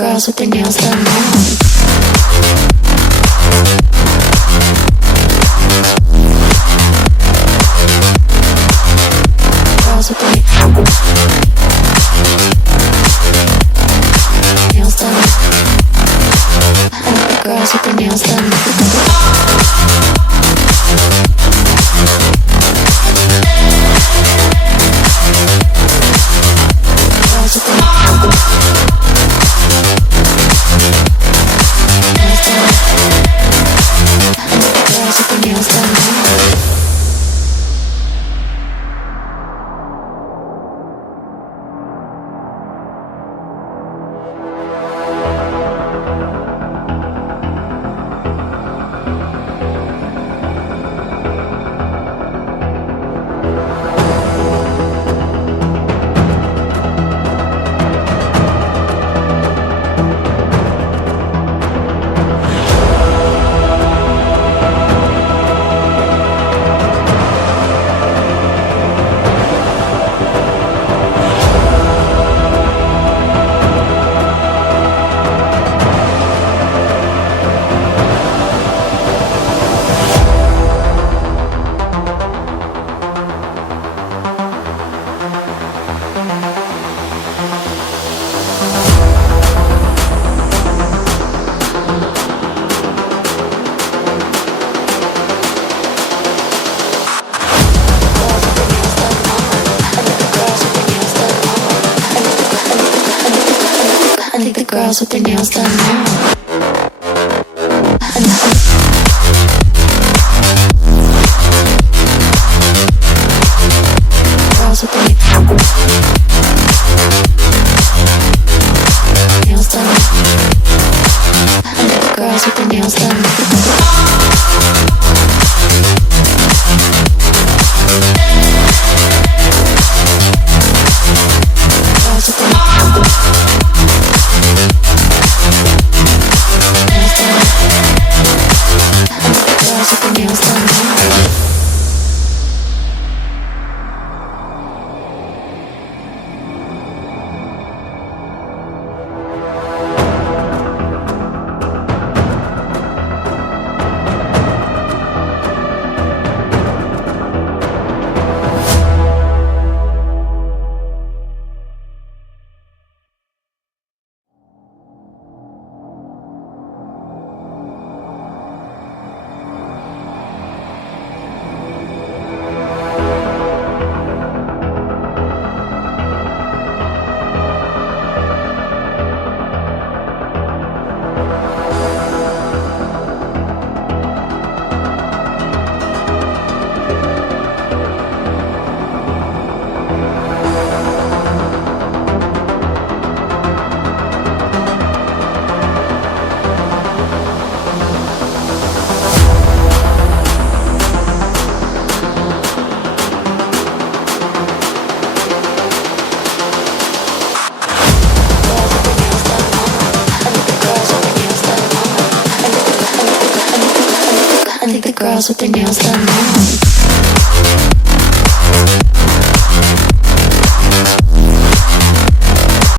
girls with their nails done now. Girls with their nails done. I like the girls with their nails done. Girls with their nails done. I think the girls with their nails done now. Girls with their nails done. I think the girls with their nails done. Girls with their nails done. I think the girls with their nails done now.